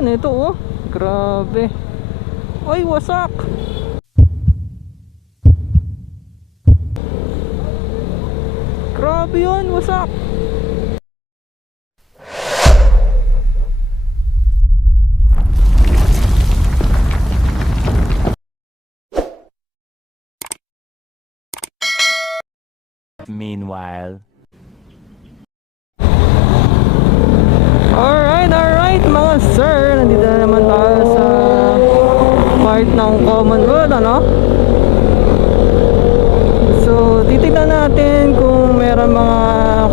Ayun, ito oh. Grabe. Ay, wasak. Grabe yun, wasak. Meanwhile. Alright mga sir, nandito na naman tayo sa part ng Commonwealth, ano? So, titignan natin kung meron mga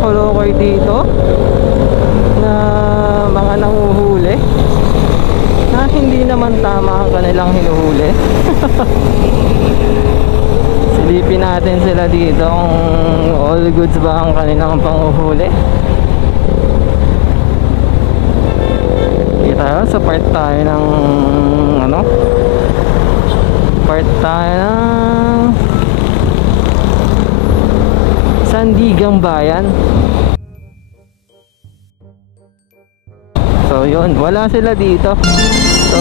kolokoy dito na mga nanguhuli na hindi naman tama ang kanilang hinuhuli. Silipin natin sila dito kung all goods ba ang kanilang panguhuli. Tayo sa part tayo ng ano, part tayo ng Sandigang Bayan. So yun, wala sila dito. So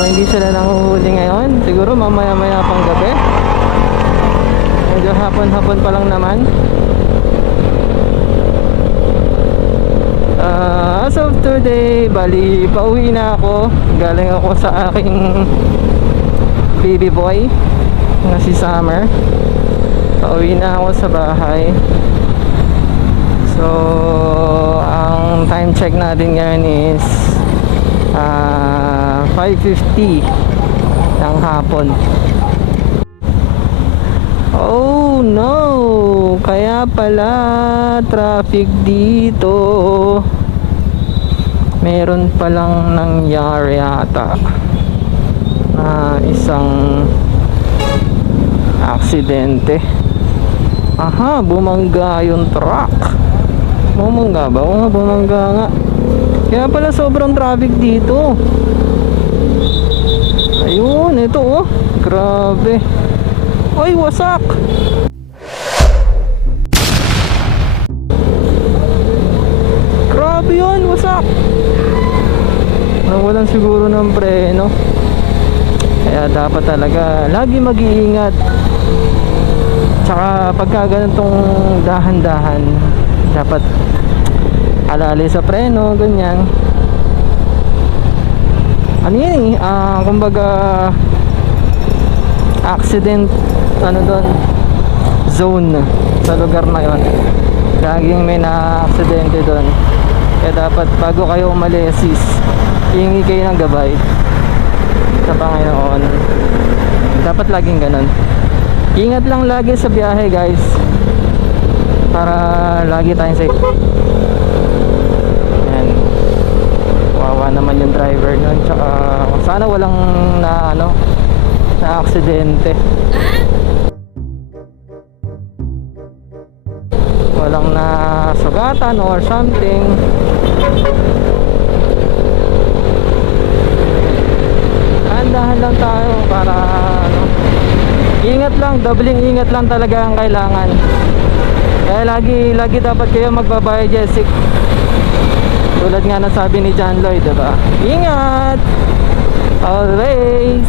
hindi sila nanguhuli ngayon. Siguro mamaya maya pang gabi. Medyo hapon pa lang naman. As of today, bali pauwi na ako. Galing ako sa aking baby boy na si Summer. Pauwi na ako sa bahay. So ang time check natin ngayon is 5:50 ng hapon. Oh no, kaya pala traffic dito. Meron palang nangyari ata na isang aksidente. Aha, bumangga yung truck. Bumangga ba? Oo nga, bumangga nga. Kaya pala sobrang traffic dito. Ayun, ito oh. Grabe. Ay, wasak. Grabe yun, wasak. Nawalan siguro ng preno. Kaya dapat talaga lagi mag-iingat. Tsaka pagka ganitong dahan-dahan, dapat alali sa preno, ganyan. Ano yun eh, kumbaga accident, ano doon, zone sa lugar na yon. Laging may na-aksidente doon. Kaya dapat bago kayo umalis, hihingi kayo ng gabay sa Panginoon. Dapat laging ganun. Ingat lang lagi sa biyahe guys, para lagi tayong safe. Yan. Wawa naman yung driver nun. Tsaka sana walang na aksidente. Walang nasugatan or something. Dahan lang tayo para ingat lang, doubling ingat lang talaga ang kailangan. Kaya lagi dapat kayo magbabayjesik. Tulad nga na sabi ni John Lloyd, diba? Ingat always.